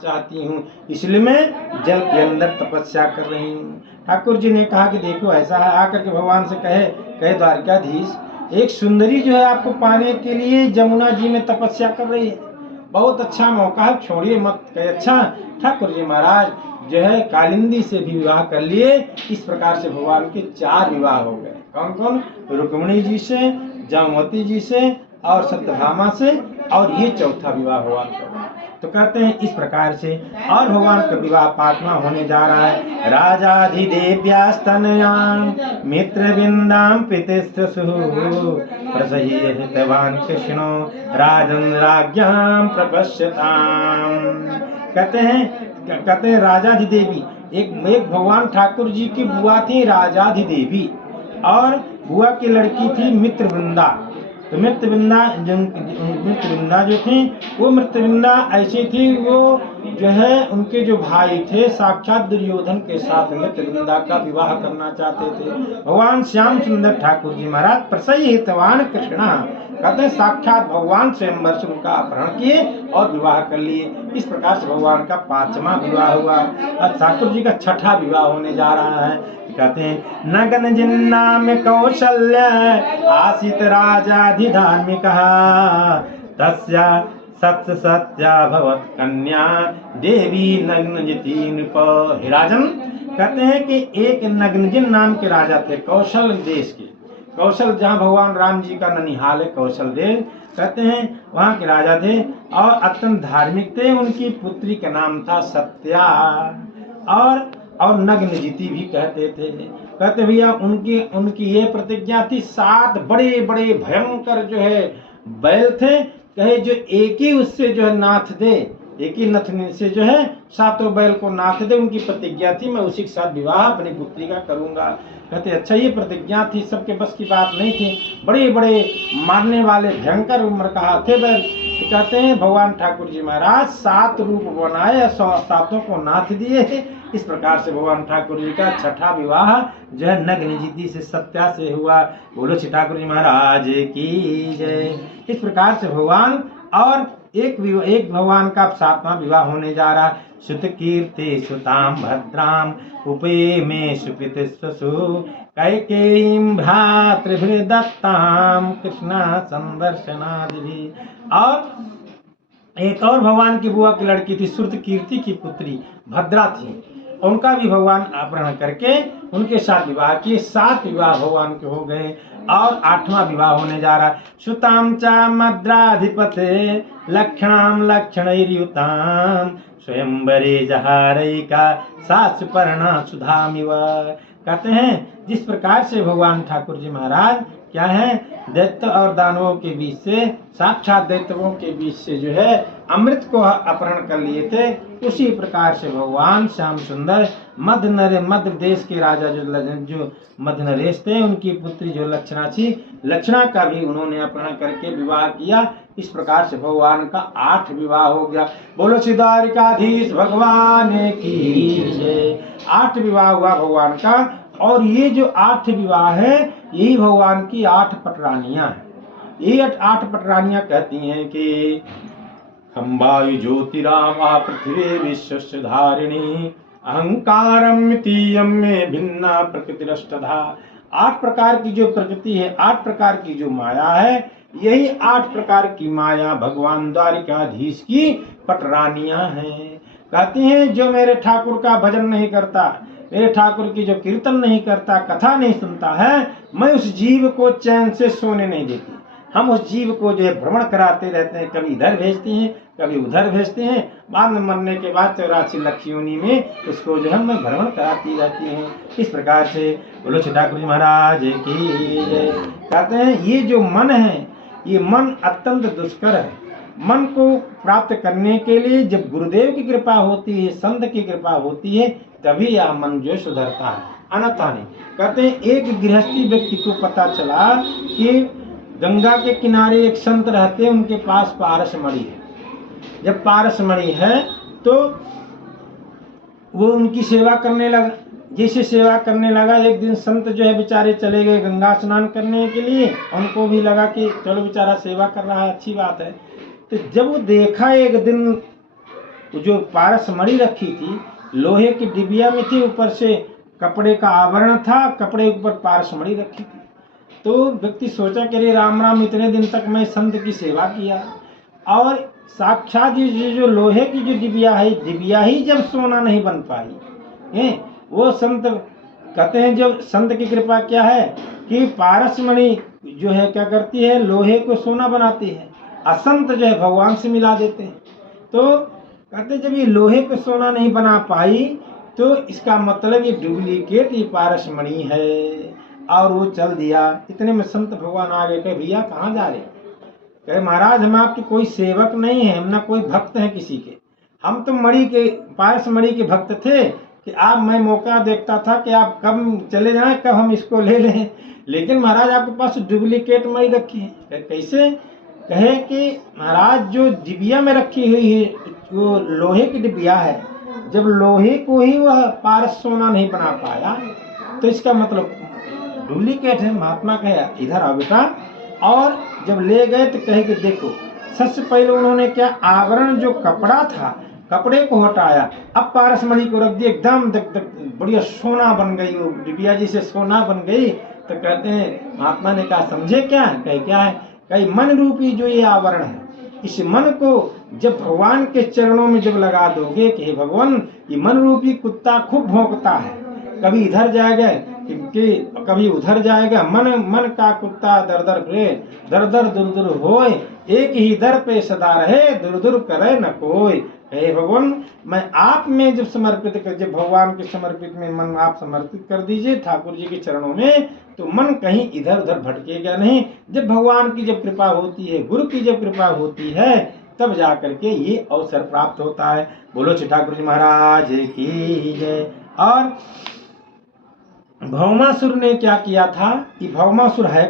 चाहती हूँ, इसलिए मैं जल के अंदर तपस्या कर रही हूँ। ठाकुर जी ने कहा कि देखो ऐसा है, आकर के भगवान से कहे द्वारकाधीश, एक सुंदरी जो है आपको पाने के लिए जमुना जी में तपस्या कर रही है, बहुत अच्छा मौका है, छोड़िए मत। कहे अच्छा। ठाकुर जी महाराज जो है कालिंदी से भी विवाह कर लिए। इस प्रकार से भगवान के 4 विवाह हो गए। कौन कौन? रुक्मिणी जी से, जामवती जी से और सत्यभामा से, और ये चौथा विवाह भगवान का। तो कहते हैं इस प्रकार से। और भगवान का विवाह 5वां होने जा रहा है। राजाधिदेव्यास्तनयां मित्रविंदां प्रीतिस्त्रसुः प्रसह्यहितवान् कृष्णो राजन् राज्ञां प्रपश्यताम्। कहते हैं राजाधिदेवी, एक भगवान ठाकुर जी की बुआ थी राजाधिदेवी, और बुआ की लड़की थी मित्रवृंदा। तो मित्रवृंदा जो थी, वो मित्रवृंदा ऐसी थी, वो जो है उनके जो भाई थे साक्षात दुर्योधन के साथ मित्रवृंदा का विवाह करना चाहते थे। भगवान श्याम सुंदर ठाकुर जी महाराज प्रसह्यहितवान् कृष्ण, कहते हैं साक्षात भगवान स्वयंवर से उनका अपहरण किए और विवाह कर लिए। इस प्रकार से भगवान का 5वां विवाह हुआ। अब ठाकुर जी का 6ठा विवाह होने जा रहा है। कहते हैं नगन जिन्नाम कौशल्य आसित राजाधिधार्मिक तस्या सत्य सत्या भवत कन्या देवी नग्नजिति नृप। हे राजन, कहते हैं कि एक नग्नजिन नाम के राजा थे कौशल देश के। कौशल जहाँ भगवान राम जी का ननिहाल है, कौशल देव, कहते हैं वहाँ के राजा थे और अत्यंत धार्मिक थे। उनकी पुत्री का नाम था सत्या, और नग्नजिति भी कहते थे। कहते भैया उनकी ये प्रतिज्ञा थी, 7 बड़े बड़े भयंकर जो है बैल थे, कहे जो एक ही उससे जो है नाथ दे, एक ही नथनी से जो है 7 बैल को नाथ दे, उनकी प्रतिज्ञा थी, मैं उसी के साथ विवाह अपनी पुत्री का करूंगा। कहते अच्छा, ये प्रतिज्ञा थी, सबके बस की बात नहीं थी, बड़े बड़े मारने वाले भयंकर उम्र का थे बैल। तो कहते हैं भगवान ठाकुर जी महाराज 7 रूप बनाए, 7 को नाथ दिए। इस प्रकार से भगवान ठाकुर जी का 6ठा विवाह जो है नग्नजिति से सत्या से हुआ। बोलो श्री ठाकुर जी महाराज की जय। इस प्रकार से भगवान, और एक भगवान का 7वां विवाह होने जा रहा है। सुत कीर्ति सुताम भद्राम उपे में सुपितस्वसु कैकेयीं भ्रातृभिर्दत्तां कृष्णा संदर्शनादि। और एक और भगवान की बुआ की लड़की थी, श्रुत कीर्ति की पुत्री भद्रा थी, उनका भी भगवान अपहरण करके उनके साथ विवाह किए। 7 विवाह भगवान के हो गए। और 8वां विवाह होने जा रहा है। सुताम चा मद्राधिपते लक्षणाम लक्षणैर्युताम स्वयंवरे जहारैका सासुपर्णा सुधामिव। कहते हैं जिस प्रकार से भगवान ठाकुर जी महाराज क्या है, दैत्य और दानवों के बीच से, साक्षात दैत्यों के बीच से जो है अमृत को अपहरण कर लिए थे, उसी प्रकार से भगवान श्याम सुंदर मध्य देश के राजा जो मध्य नरेश थे, उनकी पुत्री जो लक्षणा थी, लक्षणा का भी उन्होंने अपहरण करके विवाह किया। इस प्रकार से भगवान का 8 विवाह हो गया। बोलो श्री द्वारिकाधीश भगवान की जय। 8 विवाह हुआ भगवान का। और ये जो 8 विवाह है, यही भगवान की 8 पटरानियां हैं। ये 8 पटरानियां कहती हैं कि खम्बायु ज्योतिरामा पृथ्वी विश्वस्य धारिणी अहंकारम मितीयम में भिन्ना प्रकृतिरष्टधा। 8 प्रकार की जो प्रकृति है, 8 प्रकार की जो माया है, यही 8 प्रकार की माया भगवान द्वारिकाधीश की पटरानियां हैं। कहती हैं जो मेरे ठाकुर का भजन नहीं करता, मेरे ठाकुर की जो कीर्तन नहीं करता, कथा नहीं सुनता है, मैं उस जीव को चैन से सोने नहीं देती। हम उस जीव को जो है भ्रमण कराते रहते हैं, कभी इधर भेजते हैं, कभी उधर भेजते हैं, बाद में मरने के बाद 84 लाख योनि में उसको जो है मैं भ्रमण कराती रहती हूँ। इस प्रकार से बोलो श्री ठाकुर जी महाराज की जय। कहते हैं ये जो मन है, ये मन अत्यंत दुष्कर है। मन को प्राप्त करने के लिए जब गुरुदेव की कृपा होती है, संत की कृपा होती है, तभी यह मन जो सुधरता है, अन्यथा नहीं। कहते हैं एक गृहस्थी व्यक्ति को पता चला कि गंगा के किनारे एक संत रहते, उनके पास पारसमणि है। जब पारसमणि है तो वो उनकी सेवा करने लगा। जैसे सेवा करने लगा, एक दिन संत जो है बेचारे चले गए गंगा स्नान करने के लिए, उनको भी लगा कि चलो बेचारा सेवा कर रहा है, अच्छी बात है। तो जब वो देखा एक दिन जो पारस मणि रखी थी लोहे की डिबिया में थी, ऊपर से कपड़े का आवरण था, कपड़े के ऊपर पारस मणि रखी थी। तो व्यक्ति सोचा कि अरे राम राम, इतने दिन तक मैं संत की सेवा किया और साक्षात ये जो लोहे की जो डिबिया है, डिबिया ही जब सोना नहीं बन पाई है, वो संत कहते हैं जब संत की कृपा क्या है कि पारस मणि जो है क्या करती है, लोहे को सोना बनाती है, असंत जो है भगवान से मिला देते हैं। तो कहते जब ये लोहे को सोना नहीं बना पाई तो इसका मतलब ये डुप्लीकेट ये पारस मणि है। और वो चल दिया। इतने में संत भगवान आ गए, कहे भैया कहाँ जा रहे? कहे महाराज हम आपके कोई सेवक नहीं है, हम ना कोई भक्त हैं किसी के, हम तो मणि के पारस मणि के भक्त थे कि आप, मैं मौका देखता था कि आप कब चले जाएं, कब हम इसको ले लें, लेकिन महाराज आपके पास डुप्लीकेट मणि रखी है। कैसे? कहे कि महाराज जो डिबिया में रखी हुई है, जो लोहे की डिबिया है, जब लोहे को ही वह पारस सोना नहीं बना पाया तो इसका मतलब डुप्लीकेट है। महात्मा कहे इधर आओ बेटा, और जब ले गए तो कहे कि देखो, सबसे पहले उन्होंने क्या, आवरण जो कपड़ा था, कपड़े को हटाया, अब पारस मणि को रख दिया, एकदम बढ़िया सोना बन गई, वो डिबिया जी से सोना बन गई। तो कहते हैं महात्मा ने कहा समझे क्या? कहे क्या है? कहे मन रूपी जो ये आवरण है, इस मन को जब भगवान के चरणों में जब लगा दोगे कि हे भगवान, ये मन रूपी कुत्ता खूब भौंकता है, कभी इधर जाएगा कि कभी उधर जाएगा, मन का कुत्ता दर दर फिरे, दर दर दूर दूर होए, एक ही दर पे सदा रहे, दूर दूर करे न कोई। हे भगवान, मैं आप में जब समर्पित कर, जब भगवान के समर्पित में मन आप समर्पित कर दीजिए ठाकुर जी के चरणों में, तो मन कहीं इधर उधर भटकेगा नहीं। जब भगवान की जब कृपा होती है, गुरु की जब कृपा होती है, तब जा करके ये अवसर प्राप्त होता है। बोलो श्री ठाकुर जी महाराज की जय। और भौमासुर ने क्या किया था कि भौमासुर है